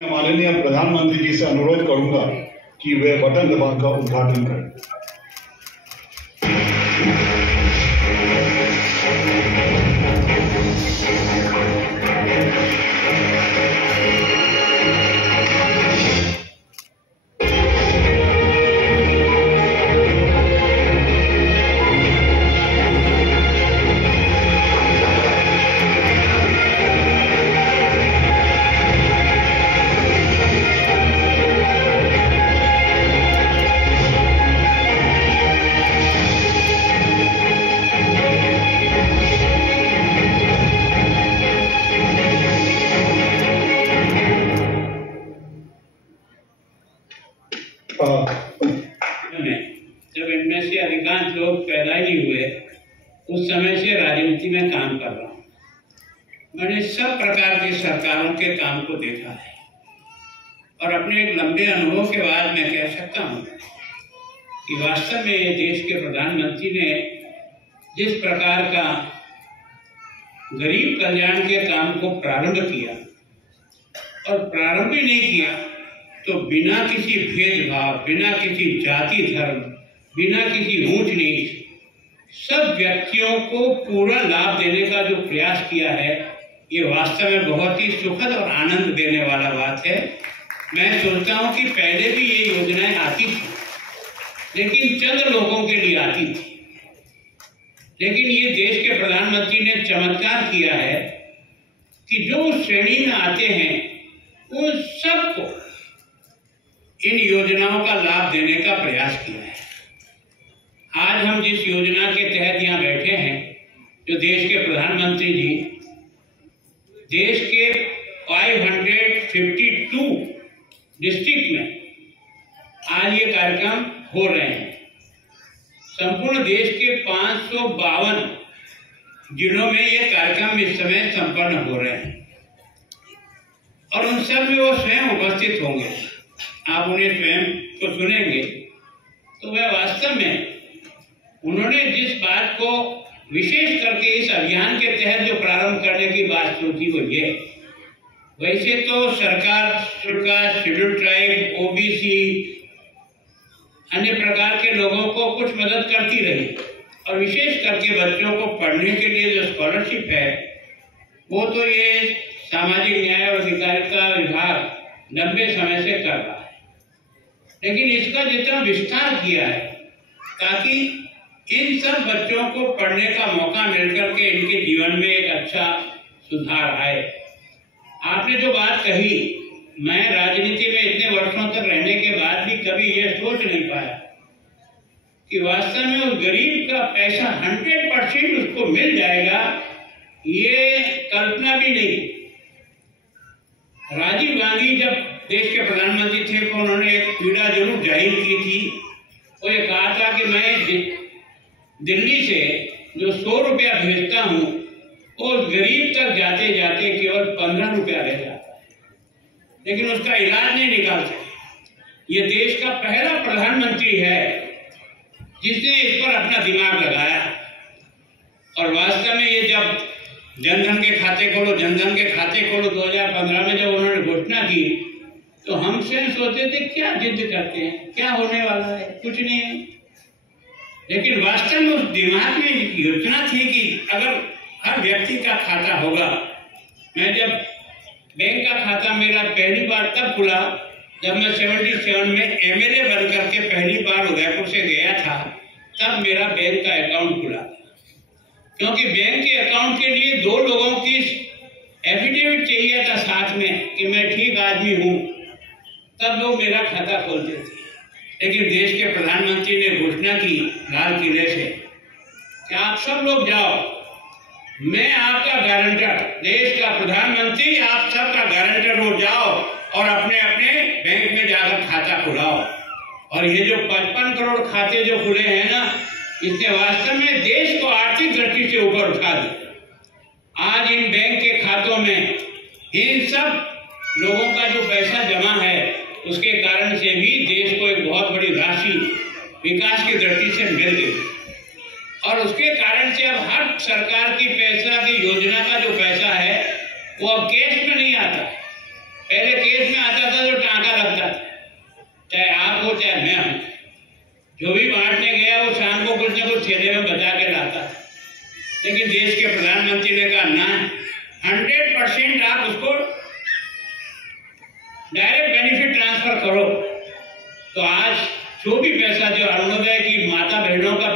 माननीय प्रधानमंत्री जी से अनुरोध करूंगा कि वे बटन दबाकर उद्घाटन करें। जब इनमें से अधिकांश लोग पैदा ही हुए उस समय से राजनीति में काम कर रहा हूँ। मैंने सब प्रकार की सरकारों के काम को देखा है और अपने एक लंबे अनुभव के बाद मैं कह सकता हूँ कि वास्तव में ये देश के प्रधानमंत्री ने जिस प्रकार का गरीब कल्याण के काम को प्रारंभ किया और प्रारंभ ही नहीं किया तो बिना किसी भेदभाव, बिना किसी जाति धर्म, बिना किसी ऊंच नीच सब व्यक्तियों को पूरा लाभ देने का जो प्रयास किया है, ये वास्तव में बहुत ही सुखद और आनंद देने वाला बात है। मैं सोचता हूँ कि पहले भी ये योजनाएं आती थी, लेकिन चंद लोगों के लिए आती थी। लेकिन ये देश के प्रधानमंत्री ने चमत्कार किया है कि जो उस श्रेणी में आते हैं उन सबको इन योजनाओं का लाभ देने का प्रयास किया है। आज हम जिस योजना के तहत यहाँ बैठे हैं, जो देश के प्रधानमंत्री जी देश के 552 डिस्ट्रिक्ट में आज ये कार्यक्रम हो रहे हैं। संपूर्ण देश के 552 जिलों में ये कार्यक्रम इस समय संपन्न हो रहे हैं और उन सब में वो स्वयं उपस्थित होंगे। आप उन्हें स्वयं को सुनेंगे तो वह वास्तव में उन्होंने जिस बात को विशेष करके इस अभियान के तहत जो प्रारंभ करने की बात सोची वो ये, वैसे तो सरकार शेड्यूल ट्राइब, ओबीसी, अन्य प्रकार के लोगों को कुछ मदद करती रही और विशेष करके बच्चों को पढ़ने के लिए जो स्कॉलरशिप है वो तो ये सामाजिक न्याय और अधिकारिता विभाग लंबे समय से कर रहा है। लेकिन इसका जितना विस्तार किया है ताकि इन सब बच्चों को पढ़ने का मौका मिलकर के इनके जीवन में एक अच्छा सुधार आए। आपने जो बात कही, मैं राजनीति में इतने वर्षों तक रहने के बाद भी कभी ये सोच नहीं पाया कि वास्तव में उस गरीब का पैसा 100% उसको मिल जाएगा, ये कल्पना भी नहीं। राजीव गांधी जब देश के प्रधानमंत्री थे तो उन्होंने एक पीड़ा जरूर जाहिर की थी। वो ये कहा था कि मैं दिल्ली से जो 100 रुपया भेजता हूँ वो गरीब तक जाते जाते केवल 15 रुपया रह जाता है, लेकिन उसका इलाज नहीं निकाल सके। ये देश का पहला प्रधानमंत्री है जिसने इस पर अपना दिमाग लगाया और वास्तव में ये जब जनधन के खाते खोलो 2015 में जब उन्होंने घोषणा की तो हम स्वयं सोचते थे क्या जिद करते हैं, क्या होने वाला है, कुछ नहीं है। लेकिन वास्तव में उस दिमाग में योजना थी कि अगर हर व्यक्ति का खाता होगा। मैं जब बैंक का खाता मेरा पहली बार तब खुला जब मैं 77 में एमएलए बन करके पहली बार उदयपुर से गया था, तब मेरा बैंक का अकाउंट खुला। क्योंकि बैंक के अकाउंट के लिए 2 लोगों की एफिडेविट चाहिए था साथ में कि मैं ठीक आदमी हूं, तब लोग मेरा खाता खोलते थे। लेकिन देश के प्रधानमंत्री ने घोषणा की लाल किले से कि आप सब लोग जाओ, मैं आपका गारंटर, देश का प्रधानमंत्री आप सबका गारंटर हो जाओ और अपने अपने बैंक में जाकर खाता खुलाओ। और ये जो 55 करोड़ खाते जो खुले हैं ना, इसने वास्तव में देश को आर्थिक दृष्टि से ऊपर उठा दिया। आज इन बैंक के खातों में इन सब लोगों का जो पैसा जमा है उसके कारण से भी देश को एक बहुत बड़ी राशि विकास की दृष्टि से मिल गई और उसके कारण से अब हर सरकार की पैसा की योजना का जो पैसा है वो अब कैश में नहीं आता। पहले केस में आता जो भी बांटने गया वो शाम को कुछ न कुछ थैले में बचा के लाता। लेकिन देश के प्रधानमंत्री ने कहा ना, 100% आप उसको डायरेक्ट बेनिफिट ट्रांसफर करो। तो आज जो भी पैसा जो अरुणोदय की माता बहनों का